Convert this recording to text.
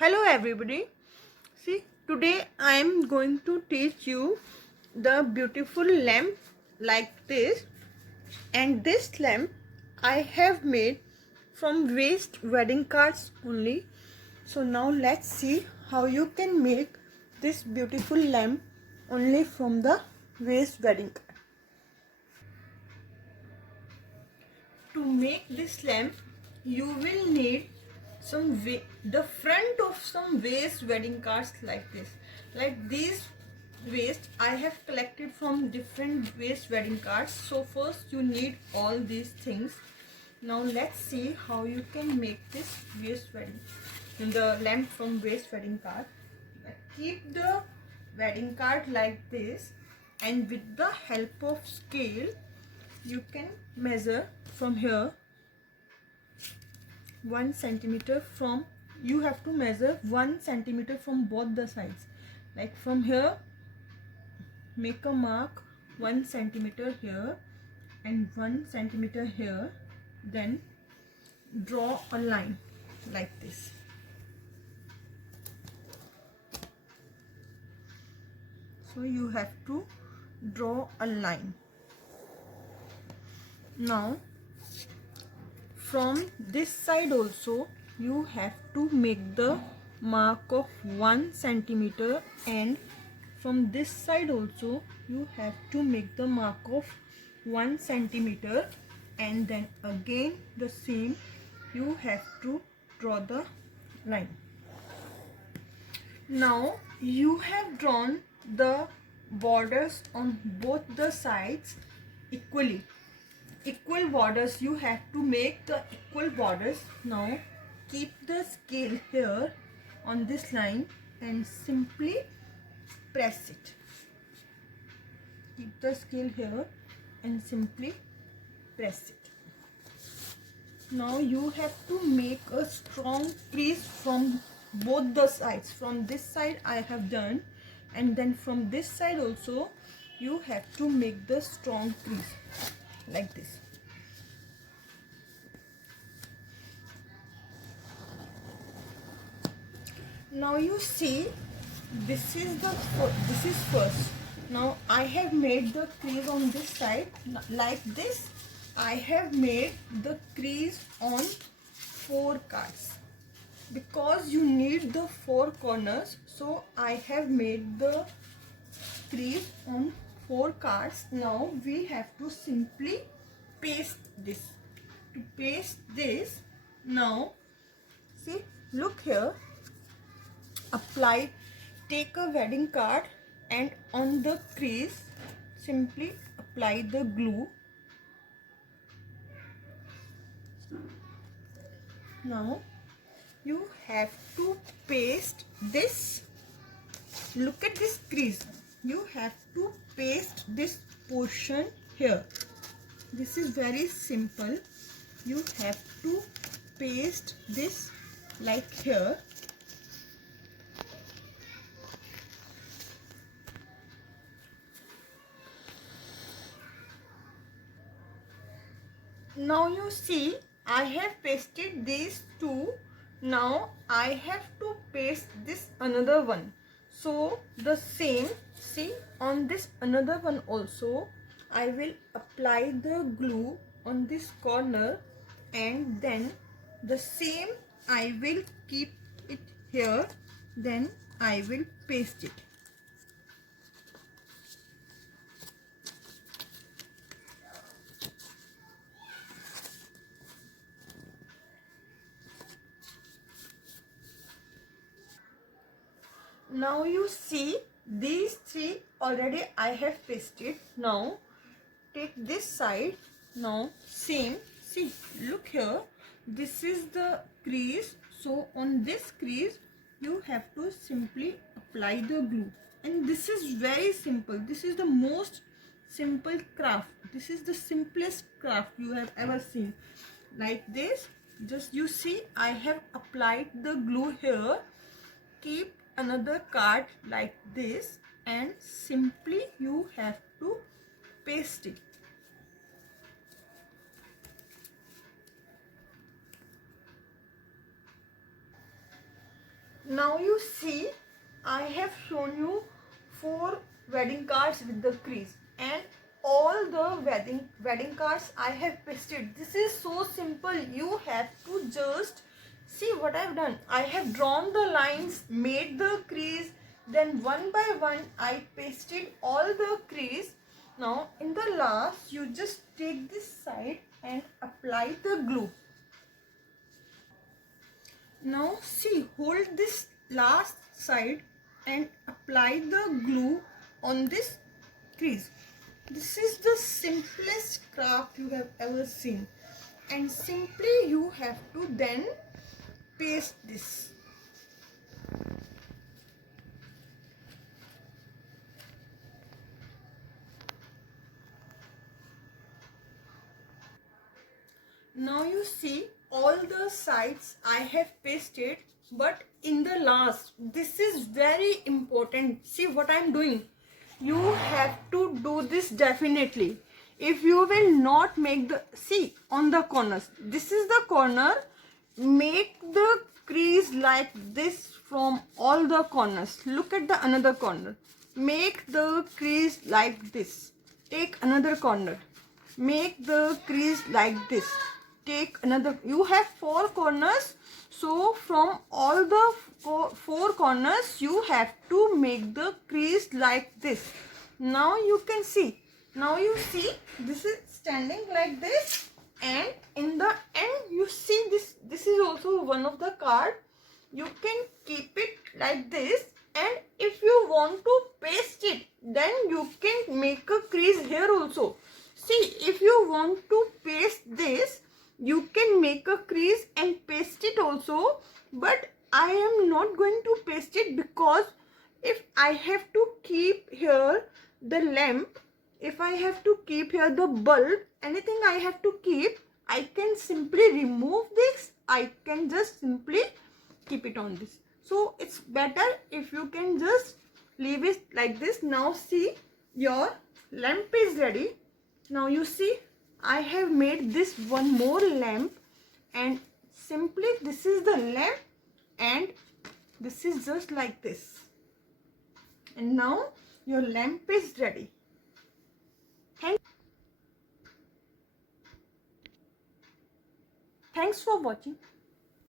Hello everybody. See, today I am going to teach you the beautiful lamp like this, and this lamp I have made from waste wedding cards only. So now let's see how you can make this beautiful lamp only from the waste wedding card. To make this lamp you will need the front of some waste wedding cards like this. Like these waste I have collected from different waste wedding cards. So first you need all these things. Now let's see how you can make this waste wedding the lamp from waste wedding card. Keep the wedding card like this, and with the help of scale you can measure from here 1 centimeter. From you have to measure 1 centimeter from both the sides. Like from here make a mark 1 centimeter here and 1 centimeter here, then draw a line like this. So you have to draw a line. Now from this side also you have to make the mark of 1 centimeter, and from this side also you have to make the mark of 1 centimeter, and then again the same you have to draw the line. Now you have drawn the borders on both the sides equally. Equal borders, you have to make the equal borders. Now keep the scale here on this line and simply press it. Keep the scale here and simply press it. Now you have to make a strong crease from both the sides. From this side I have done, and then from this side also you have to make the strong crease like this. Now you see this is first. Now I have made the crease on this side like this. I have made the crease on 4 cards because you need the 4 corners. So I have made the crease on 4 cards. Now we have to simply paste this. To paste this, now see, look here, take a wedding card and on the crease simply apply the glue. Now you have to paste this. Look at this crease. You have to paste this portion here. This is very simple. You have to paste this like here. Now you see I have pasted these two. Now I have to paste this another one. So the same, see, on this another one also I will apply the glue on this corner, and then the same I will keep it here, then I will paste it. Now you see these 3 already I have pasted. Now take this side. Now same, see, look here, this is the crease. So on this crease you have to simply apply the glue, and this is very simple. This is the most simple craft. This is the simplest craft you have ever seen. Like this, just you see I have applied the glue here. Keep another card like this and simply you have to paste it. Now you see, I have shown you 4 wedding cards with the crease, and all the wedding cards I have pasted. This is so simple. You have to just see what I have done. I have drawn the lines, made the crease, then one by one I pasted all the crease. Now in the last, you just take this side and apply the glue. Now see, hold this last side and apply the glue on this crease. This is the simplest craft you have ever seen, and simply you have to then paste this. Now you see, all the sides I have pasted, but in the last, this is very important. See what I am doing. You have to do this definitely. If you will not make the, see on the corners, this is the corner, make the crease like this from all the corners. Look at the another corner, make the crease like this. Take another corner, make the crease like this. Take another. You have 4 corners, so from all the 4 corners you have to make the crease like this. Now you can see, now you see this is standing like this, and in the end you see this is also one of the card. You can keep it like this, and if you want to paste it, then you can make a crease here also. See, if you want to paste this, you can make a crease and paste it also, but I am not going to paste it, because if I have to keep here the lamp, if I have to keep here the bulb, anything I have to keep, I can simply remove this. I can just simply keep it on this. So it's better if you can just leave it like this. Now see, your lamp is ready. Now you see, I have made this one more lamp, and simply this is the lamp, and this is just like this. And now your lamp is ready. Thanks for watching.